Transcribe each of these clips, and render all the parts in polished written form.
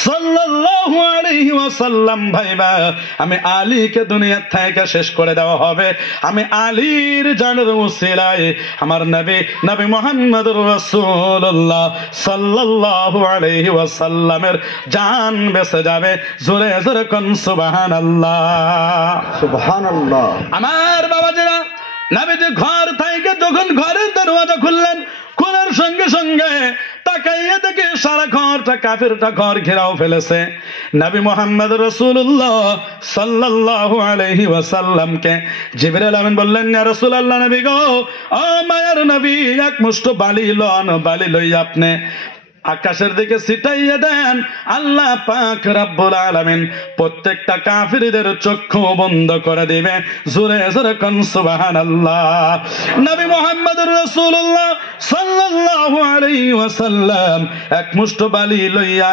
সাল্লাল্লাহু আলাইহি ওয়াসাল্লাম ভাইবা আমি আলীকে দুনিয়া থেকে শেষ করে দেওয়া হবে, আমি আলীর জানের উসিলায় আমার নবী মুহাম্মদুর রাসূলুল্লাহ সাল্লাল্লাহু আলাইহি ওয়াসাল্লামের জান বেঁচে যাবে। জোরে জোরে কোন সুবহানাল্লাহ, সুবহানাল্লাহ। আমার বাবাজিরা, নবীজি ঘর থেকে যখন ঘরের দরওয়াজা খুললেন, খোলার সঙ্গে সঙ্গে তাকাইয়া দেখে সারা ঘরটা কাফেরটা ঘর ঘেরাও ফেলেছে। নবী মুহাম্মদ রাসূলুল্লাহ সাল্লাল্লাহু আলাইহি ওয়াসাল্লামকে জিবরাইল আমিন বললেন, ইয়া রাসূলুল্লাহ, নবী গো, ও মায়ের নবী, এক মুষ্ঠ বালি লন, বালি লই আপনি আকাশের দিকে ছিটাইয়া দেন। আল্লাহ পাক রব্বুল আলামিন প্রত্যেকটা কাফিরদের চক্ষু বন্ধ করে দিবে। জোরে জোরে কোন সুবহানাল্লাহ। নবী মুহাম্মদুর রাসূলুল্লাহ সাল্লাল্লাহু আলাইহি ওয়াসাল্লাম এক মুষ্ঠ বালি লইয়া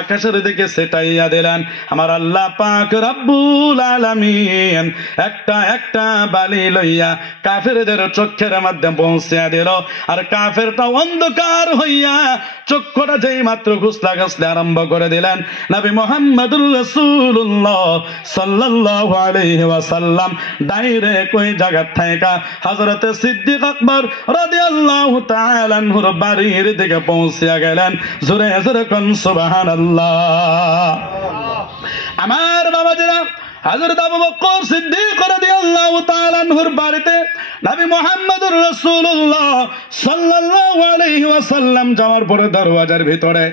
আকাশের দিকে ছিটাইয়া দিলেন। আমার আল্লাহ পাক রব্বুল আলামিন একটা একটা বালি লইয়া কাফিরদের চোখের মধ্যে পৌঁছিয়া দিল। আর কাফেরটা অন্ধকার হইয়া চক্ষুটা যেই মাত্র ঘুষলে আরম্ভ করে দিলেন। নবী মুহাম্মদুর রাসূলুল্লাহ সাল্লাল্লাহু আলাইহি ওয়াসাল্লাম ডাইরেক্ট ওই জায়গা থেকে হযরতে সিদ্দিক আকবর রাদিয়াল্লাহু তাআলা আনহুর বাড়ির দিকে পৌঁছিয়া গেলেন। জোরে জোরে কোন সুবহানাল্লাহ। আমার বাবাজিরা, হযরত আবু বকর সিদ্দিক রাদিয়াল্লাহু তাআলা আনহুর বাড়িতে নবী মুহাম্মদুর রাসূলুল্লাহ সাল্লাল্লাহু আলাইহি ওয়াসাল্লাম যাওয়ার পরে দরওয়াজার ভিতরে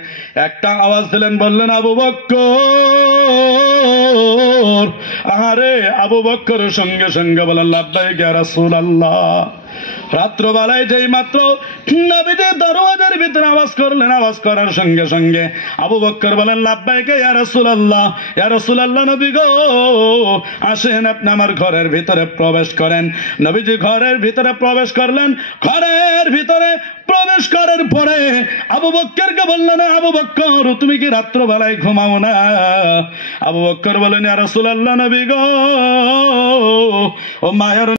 একটা আওয়াজ দিলেন, বললেন, আবু বকর। আরে আবু বকর সঙ্গে সঙ্গে বললেন, লাব্বাইক ইয়া রাসূলুল্লাহ। রাত্রবেলায় যেই মাত্র নবীজি দরওয়াজার ভিতরে আওয়াজ করলেন, আওয়াজ করার সঙ্গে সঙ্গে আবু বকর বলেন, লাব্বাইক ইয়া রাসূলুল্লাহ, ইয়া রাসূলুল্লাহ, নবী গো, আসেন আপনি আমার ঘরের ভিতরে প্রবেশ করেন। নবীজি ঘরের ভিতরে প্রবেশ করলেন। ঘরের ভিতরে প্রবেশ করার পরে আবু বকরকে বললেন, আবু বকর, তুমি কি রাত্রবেলায় ঘুমাও না? আবু বকর বলেন, ইয়া রাসূলুল্লাহ, নবী গো, ও মায়ের